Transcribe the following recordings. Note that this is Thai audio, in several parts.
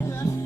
ที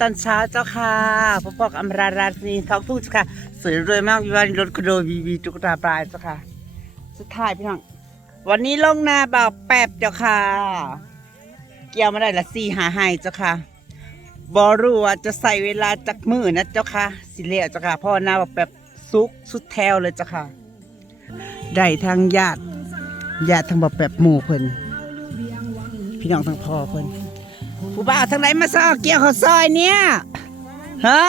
ตอนเช้าเจ้าค่ะพบกับอมราราตรีท้องทุ่งเจ้าค่ะ สวยรวยมากวิวานรถคอนโดดวีวีตุ๊กตาปลายเจ้าค่ะ สุดท้ายพี่น้อง วันนี้ลงนาบ่าวแป๊บเจ้าค่ะ เกี่ยวมาได้ละสี่หาให้เจ้าค่ะบอรู้ว่าจะใส่เวลาจากมือนะเจ้าค่ะ สิเลียเจ้าค่ะเพราะว่านาบ่าแป๊บซุกสุดแถวเลยเจ้าค่ะ ได้ทางญาติญาติทางบ่าแป๊บหมู่เพิ่นพี่น้องทางพ่อเพิ่น ผู้บ่าวทางไหนมาซอกเกี่ยวข้าวซอยเนี่ยฮะ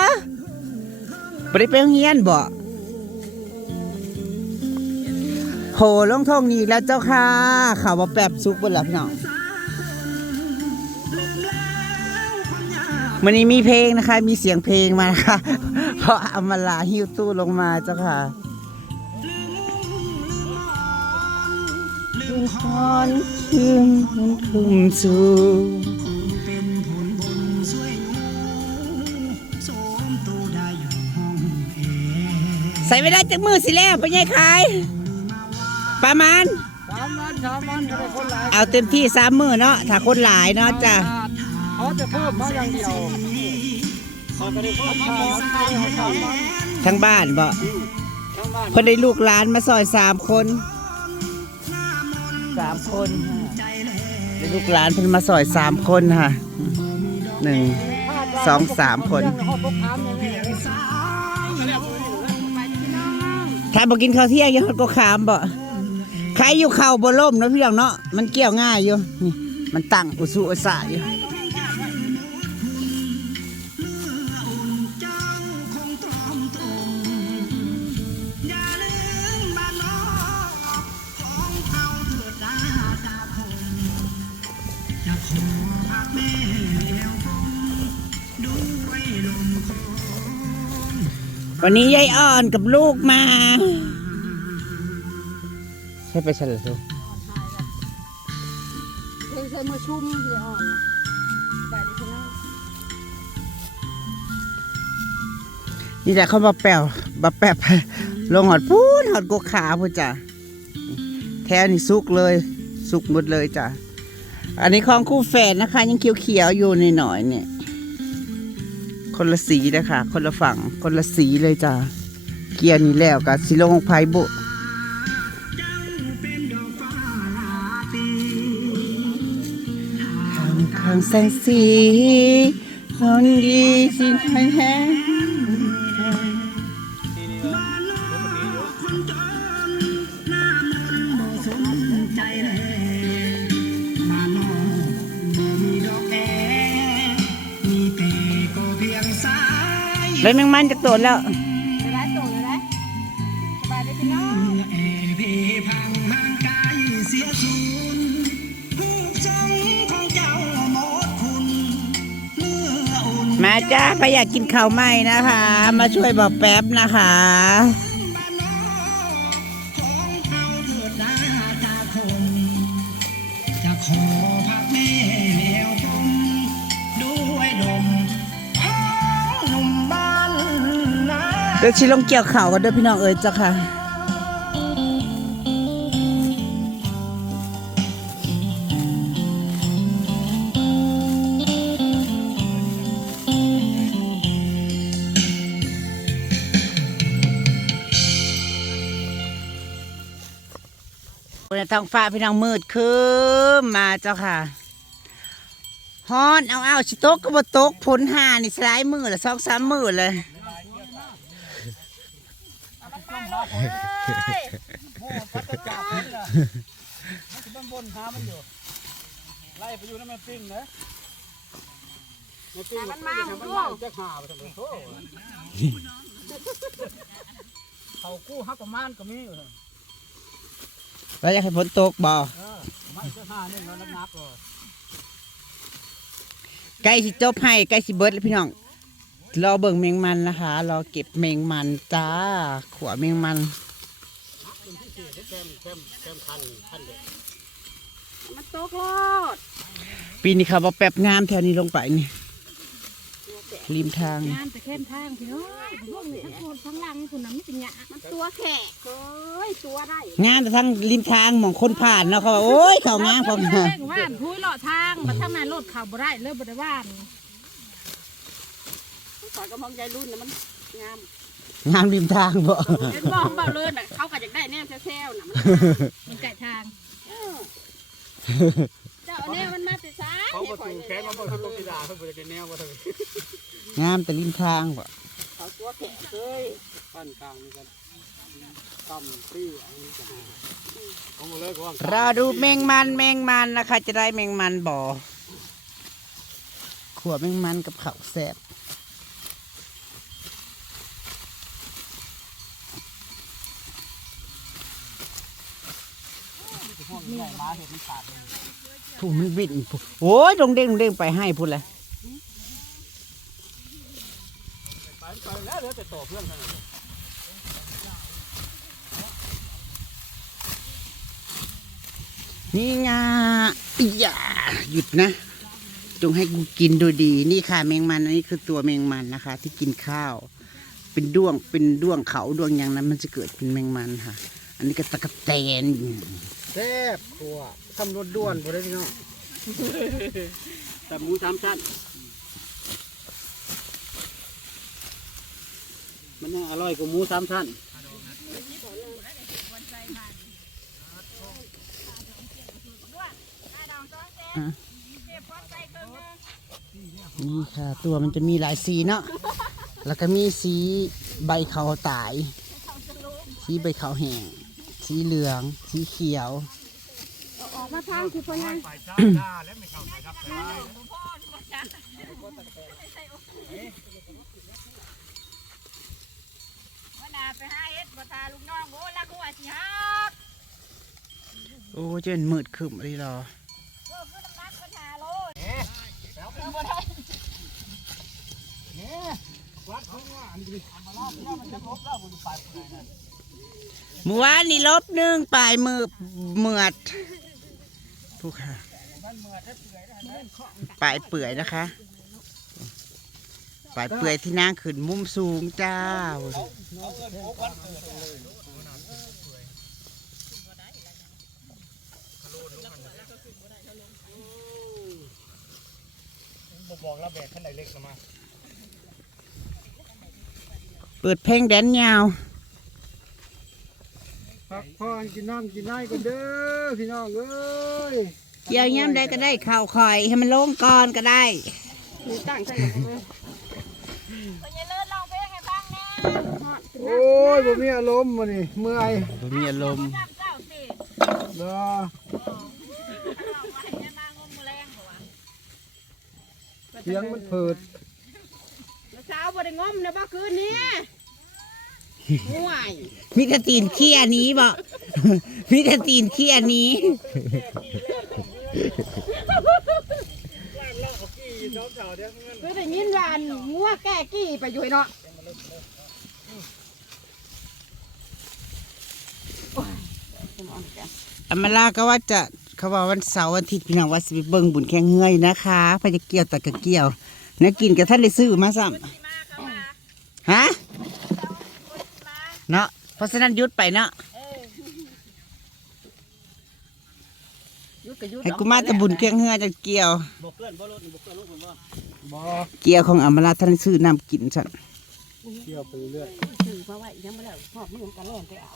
บ่ได้ไปโรงเรียนบ่โหลงทงนี่แล้วเจ้าค่ะข่าวว่าแปบซุกเบ่ล่ะพี่น้องวันนี้มีเพลงนะคะ มีเสียงเพลงมานะคะ เพราะอมลาหิ้วตู้ลงมาเจ้าค่ะคืนคอนคืนคุมสู่ ส่ไม่ได้จากมือสิแล้วไปยัยขาย ประมาณ สามวันสามวันก็ได้คนหลายเอาเต็มที่สามมือเนาะถ้าคนหลายเนาะจ้ะเขาจะเพิ่มมาอย่างเดียวเขาก็ได้เพิ่มมาสามวันทั้งบ้านบ่ทั้งบ้านเพิ่นได้ลูกหลานมาซอยสามคนสามคนได้ลูกหลานเพิ่นมาซอยสามคนค่ะหนึ่ง สองสามคนเขาพกถามอย่างนี้ ถ้าบ่กินข้าวเที่ยงยังก็ขามบ่ใครอยู่เข่าบ่ล่มเนาะพี่น้องเนาะมันเกี่ยวง่ายอยู่นี่มันตั้งอุสุอุสะอยู่ วันนี้ยายอ่อนกับลูกมา ใช่ไปฉันเหรอลูกเพลงเคยมาชุ่มเลยอ่อนนะไปดิฉันนะนี่แหละเขามาแปวมาแปบลงหอดพูนหอดกกขาพูดจ้ะแท้นี่สุกเลย สุกหมดเลยจ้ะอันนี้ของคู่แฝดนะคะ ยังเขียวๆอยู่หน่อยๆเนี่ย คนละสีนะคะคนละฝั่งคนละสีเลยจ้ะเกียร์นี้แล้วกับสิลงไพบุข้างแสงสีคนดีสิให้แห้ เลยแมงมันจะโตแล้วไปได้ส่งเลยได้สบายได้พี่น้องมาจ้าไปอยากกินข้าวไหมนะคะ มาช่วยบอกแป๊บนะคะ เดี๋ยวชิลงเกี่ยวข่าวกันเด้อพี่น้องเอ๋ยจ้ะค่ะท้องฟ้าพี่น้องมืดคืมมาเจ้าค่ะฮอนเอาเอาชิโต๊กก็บ่ตกพ้นหานี่สลายมือละสองสามมือเลย มันบนหามันอยู่ ไล่ไปอยู่นั่นมันปิ้งนะมันปิ้งมันมามันมาจะหาไปทำไมโธ่เขากู้ฮักประมาณก็มีอยู่แล้วอยากให้ฝนตกบ่เออไม่จะหานี่เรานักๆเลยใกล้สิจบให้ใกล้สิเบิดแล้วพี่น้อง รอเบิ่งแมงมันนะคะรอเก็บแมงมันจ้า ขวแมงมันมันตกโลดปีนี้ค่ะว่าแป๊บงามแถวนี้ลงไปนี่ริมทางงานแต่เข้มทางพี่น้องพวกนี้ทั้งคนทั้งลังคุณน่ะไม่เป็นหยามันตัวแขกเอ้ยตัวได้งามแต่ทั้งริมทางมองคนผ่านเนาะเขาว่าโอ้ยเขางามเขางามเร่งว่านพุ้ยเลาะทางมาทางนั้นรถเข่าบ่ได้เลยบ่ได้ว่าน ขอยก็มองใจรุ่นนะมันงามงามริมทางบ่เห็นบอกเบาเลยน่ะเขาก็อยากได้แนวแซวๆน่ะมันมันไก่ทางเออเจ้าเอาแนวมันมาแต่ซ้ายเขาประตูแขนมาบนทะลุกีฬาเขาจะกินแนวมาทางงามแต่ริมทางบ่เขาตัวแขกเลยปั้นกลางนี่กันต่ำปี้อันนี้จะหาเอาหมดเลยก็ว่างรอดูแมงมันแมงมันนะคะ จะได้แมงมันบ่ขวแมงมันกับข้าวแซ่บ ผู้มันวิ่นผู้โอ้ยดงเด้งดงเด้งไปให้พูดเลยไปไปแล้วเหลือแต่ต่อเพื่อนเท่านั้นนี่ไงอย่าหยุดนะ จงให้กูกินดูดี นี่ค่ะแมงมัน อันนี้คือตัวแมงมันนะคะ ที่กินข้าว เป็นด้วง เป็นด้วงเขาด้วงอย่างนั้น มันจะเกิดเป็นแมงมันค่ะ อันนี้ก็ตะกะแตน แซ่บขัวทำรถด่วนพอได้พี่น้องแต่หมูสามชั้นมันยังอร่อยกว่าหมูสามชั้นนี่ค่ะ ตัวมันจะมีหลายสีเนาะ แล้วก็มีสีใบเขาตาย สีใบเขาแห้ง สีเหลือง สีเขียว ออกมาทางคือพนันว่านาไปหาเฮ็ดบ่ทาลูกน้องโอ้ละกูว่าสิฮักโอ้เจนมืดขึ้นเลยรอโอ้คือน้ำนักบ่ทาโลด เมื่อวานนี่ลบหนึ่งปลายมือเมือดผู้ค่ะปลายเปื่อยนะคะปลายเปื่อยที่นั่งขึ้นมุมสูงจ้าบอกแล้วแบกขั้นไหนเล็กมา เปิดเพลงแดนยาว พักผ่อนกินน้ำกินได้กันเด้อพี่น้องเอ้ยเกี่ยวย้ำได้ก็ได้ข่าวคอยให้มันลงก่อนก็ได้มีตั้งใส่กับมือเพิ่นอย่าเลิศร้องเพลงให้ฟังแน่ฮอดโอ้ยผมมีอารมณ์มานี่เมื่อยมีอารมณ์จ้างเจ้าสิเด้อเอาไว้ให้มางมแมลงบ่วะเสียงมันเผิดแล้วเช้าบ่ได้งมนะบ่คืนนี้ ห่วยมีแต่ตีนเขี้ยนี้บ่มีแต่ตีนเขี้ยนี้คือได้ยินว่างัวแก่กี้ไปอยู่เนาะอำมาลาก็ว่าจะเขาว่าวันเสาร์วันอาทิตย์พี่น้องว่าสิไปเบิ่งบุญแข่งเงยนะคะพจะเกี่ยวแต่กะเกี่ยวนักกินกับท่านได้ซื้อมาซ้ำฮะ เนาะเพราะฉะนั้นหยุดไปเนาะยุดก็ยุดให้กูมาแตะบุญแข่งเงยจะเกี่ยวบอกเพื่อนบ่รถบอกเพื่อนลูกผมว่าบ่เกี่ยวของอำมาลาท่านได้ซื้อน้ำกินสั่นเที่ยวไปเรื่อยถือมาไว้ยังบ่ได้หอบมึงกันแล่นไปเอา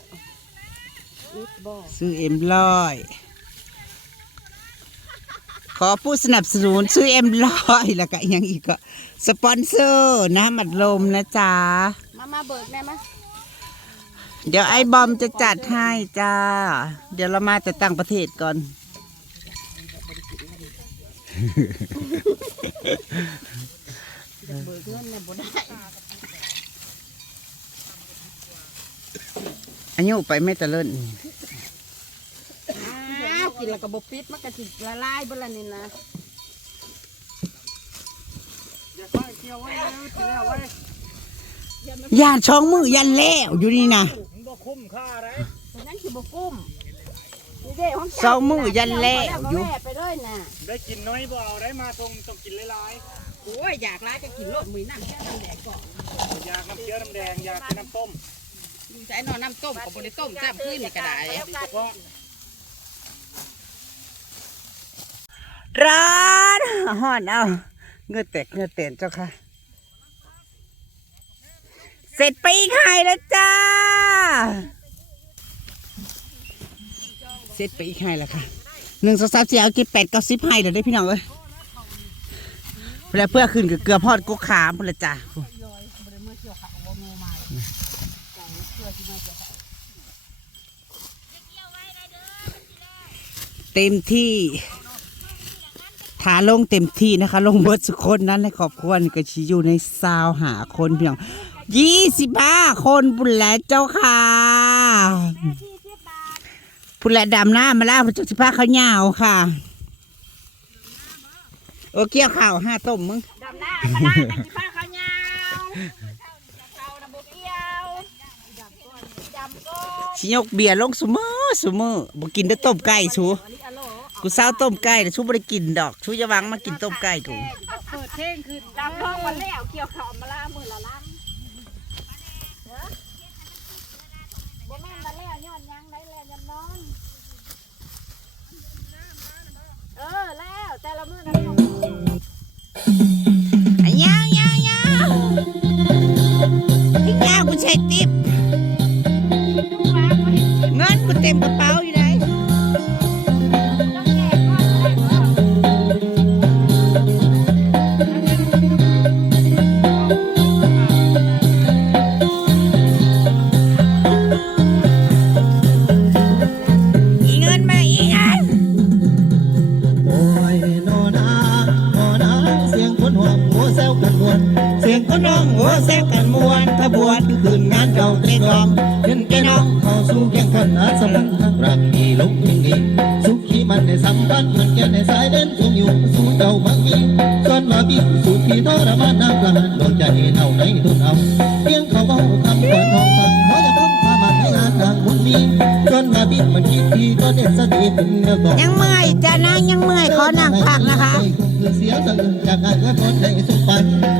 อึดบ่ซื้อเอ็มร้อยขอผู้สนับสนุนซื้อเอ็มร้อยแล้วก็อหยังอีกก็สปอนเซอร์น้ำอัดลมนะจ๊ะมามาเบิกได้ไหม เดี๋ยวไอ้บอมจะจัดให้จ้า เดี๋ยวเรามาแต่ต่างประเทศก่อน เบิกเงินเนี่ยบ่ได้อันนี้ไปไม่ตะเลินอ้าวกินแล้วก็บ่ปิดมันก็สิละลายเบ่ล่ะนี่นะย่านช่องมือยันแล้วอยู่นี่นะ ฉะนั้นสิบ่กุ้มนี่เด้ของสองมื้อยันแล้วอยู่แม่ไปเลยน่ะได้กินน้อยบ่เอาได้มาตรงต้องกินหลายโอ้ยอยากร้ายก็กินรสมือน้ำแค่น้ำแดงก่อนๆอยากน้ำเชื้อน้ำแดงอยากกินน้ำต้มใช้นอนน้ำต้มก็บ่ได้ต้มจ้ำขึ้นนี่ก็ได้โดยเฉพาะร้านห่อนเอาเงือแตกเงือเตนเจ้าค่ะ เสร็จปีไข่แล้วจ้า เสร็จปีไข่แล้วค่ะหนึ่งสองสามสี่เอากี่แปดเก้าสิบไข่เดี๋ยวได้พี่น้องเอ้ยเพื่อเพื่อขึ้นกับเกลือพอดกุ๊กขามพื่อจ้าเต็มที่ขาลงเต็มที่นะคะ ลงเบิร์ดสุคนนั้นในครอบครัวนี่ก็ชิอยู่ในซาวหาคนเพียง ยี่สิบห้าคนบุญแหละเจ้าค่ะบุญแหละดำหน้ามาแล้วพระเจ้าสิบห้าข้าวเหนียวค่ะ โอเกี่ยวข้าวห้าต้มมึงดำหน้ามาล่ากันสิฟ้าข้าวยาวเขาน่ะบ่เกี่ยวจำก็ชิยกเบียร์ลงสุมือสุมือบ่กินได้ต้มไก่ชูอันนี้อะโลกูเศร้าต้มไก่แต่ชูบ่ได้กินดอกชูจะวังมากินต้มไก่กูเปิดเพลงขึ้นจำท้องวันแล้วเกี่ยวข้าวมาล่ามือละลังเด้อบ่แม่นมาแล้วย้อนหยังได้แล้วย้อนนอน เออ แต่ละมื้อนะพี่น้อะยาวยาวยาวที่ยาวกูใช้ติบเงินกูเต็มกระ สัมพันธ์มันแก่ในสายเดินสูงอยู่สู่เจ้ามังมีส่วนมาบีสู่พี่ทรมานน้ำประหารดวงใจเท่าในทุนเอาเพียงเขาเบาคำก่อนทองสั่งขออย่าต้องพามันให้งานดังบุญมีจนมาบีมันคิดทีก็เด็ดสติถึงเนื้อก่อนยังเมื่อยจ้านางยังเมื่อยขอนั่งพักนะคะเสียงสะอึกจากงานก็ทนให้สุขไป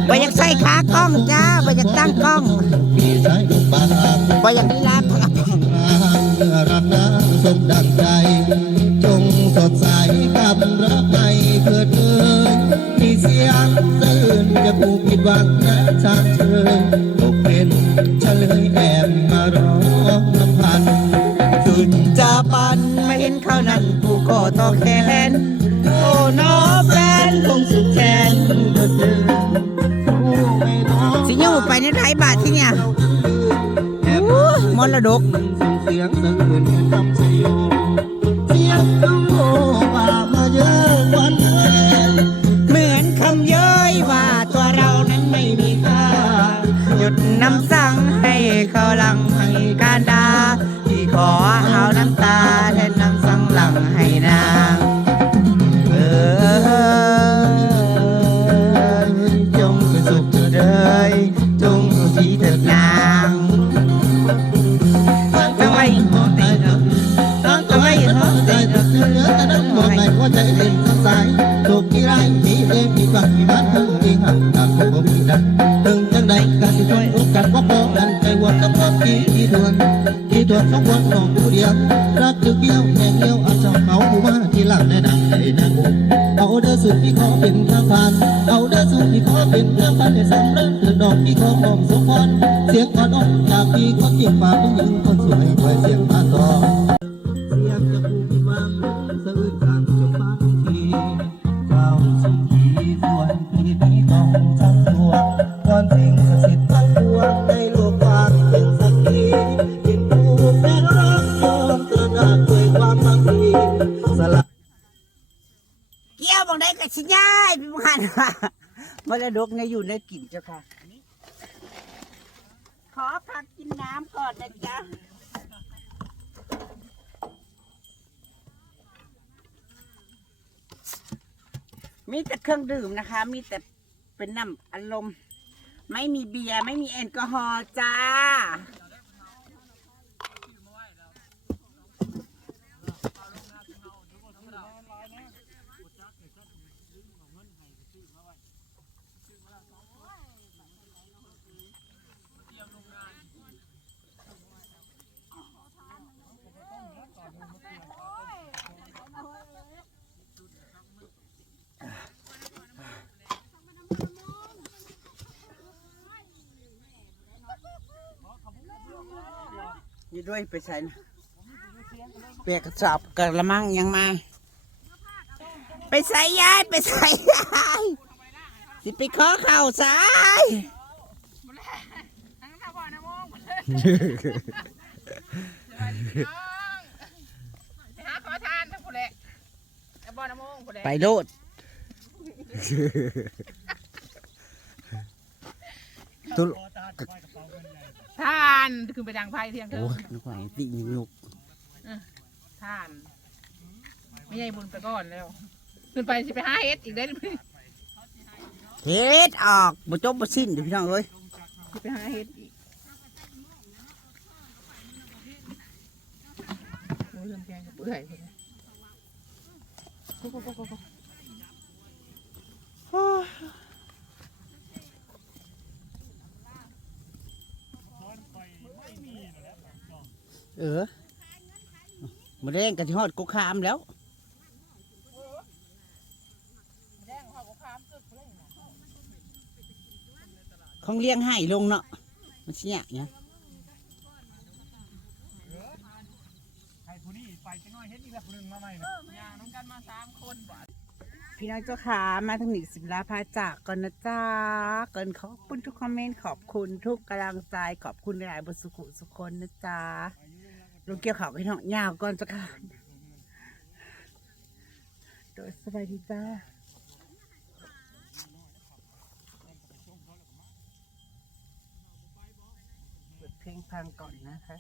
บ่อยากใส่ขากล้องจ้าบ่อยากตั้งกล้องมีสายลูกปากบ่อยากลีลาพัก จะผูกผิดหวังนะชาเชิญตกเป็นเฉลยแอบมาร้องน้ำพันสุดจะปันไม่เห็นเขานั้นผู้ก่อต่อแขนโอ้น้อแฟนคงสุดแขนเดินผู้ไม่น้องสิอยู่ไปในไรบาทที่เนี่ยแอบอู้มรดกส่งเสียงสะอื้นคำสย น้ำสั่งให้เขาหลังให้การดาที่ขอเอาน้ำตาแทนน้ำสั่งหลังให้นาง ที่ทวนสองคนน้องผู้เดียวรักจึกเดียวแห่งเดียวอาจจะเขาผู้มาที่หลังแนะนำให้นางอกเอาเด้อสุดที่ขอเป็นทางผ่านเอาเด้อสุดที่ขอเป็นทางผ่านให้สำเร็จเถิดดอกที่ขอหอมสมพรเสียงอ่อนๆจากที่คนเก็บฝากผู้หญิงคนสวยคอยเสียงมาต่อ ก็ชิ่งย้ายไปบ้านว่ามรดกในอยู่ในกินเจ้าค่ะ ขอพักกินน้ำก่อนนะจ๊ะมีแต่เครื่องดื่มนะคะ มีแต่เป็นน้ำอารมณ์ ไม่มีเบียร์ ไม่มีแอลกอฮอล์จ้า ด้วยไปใส่นะเปียกกระสอบกระมังยังมา ไปใส่ยายไปใส่ยายสิไปขอเข่าวสายทั้งน้าบ่อน้ำมงไปหาขอ ทานทั้งผู้เละน้าบ่อน้ำมงผู้เละไปโลดตุลพอตาจะไปกระเป๋าเงินใหญ่ทานคือไปดังไพ่เที่ยงคืโอ้นยนึกว่าไอ้ติยุกทาน ไม่ใช่บุญไปก่อนแล้ว ขึ้นไปสิไปหาเฮ็ดอีกได้อเฮ็ดออกบ่จบบ่สิ้นเดี๋ยวพี่น้องเอ้ยสิไปหาเฮ็ดอีกโอ้ยเรื่องแกงกับเปื่อยพุ่นน่ะโอ้โหโอ้โหโอ้โห เออมาเร่งกันที่ฮอดกุคามแล้วแดงข้าวกับข้ามตึกเลยนะของเลี้ยงให้ลงเนาะมันสิเนี่ยเนี่ยใครผู้นี้ไปจะน้อยเฮ็ดอีกแล้วผู้หนึงมาใหม่นะยางน้องกันมาสามคนบ่พี่น้องเจ้าขามาทางหนีสิบลาพาจากก่อนนะจ๊ะก่อนขอบคุณทุกคอมเมนต์ขอบคุณทุกกำลังใจขอบคุณหลายๆบทสุขุสุขคนนะจ๊ะ ลงเกี่ยวข่าวพี่น้องยาวก่อนจะกค่ะโดยสบายดีจ้าเปิดเพลงพังก่อนนะคะ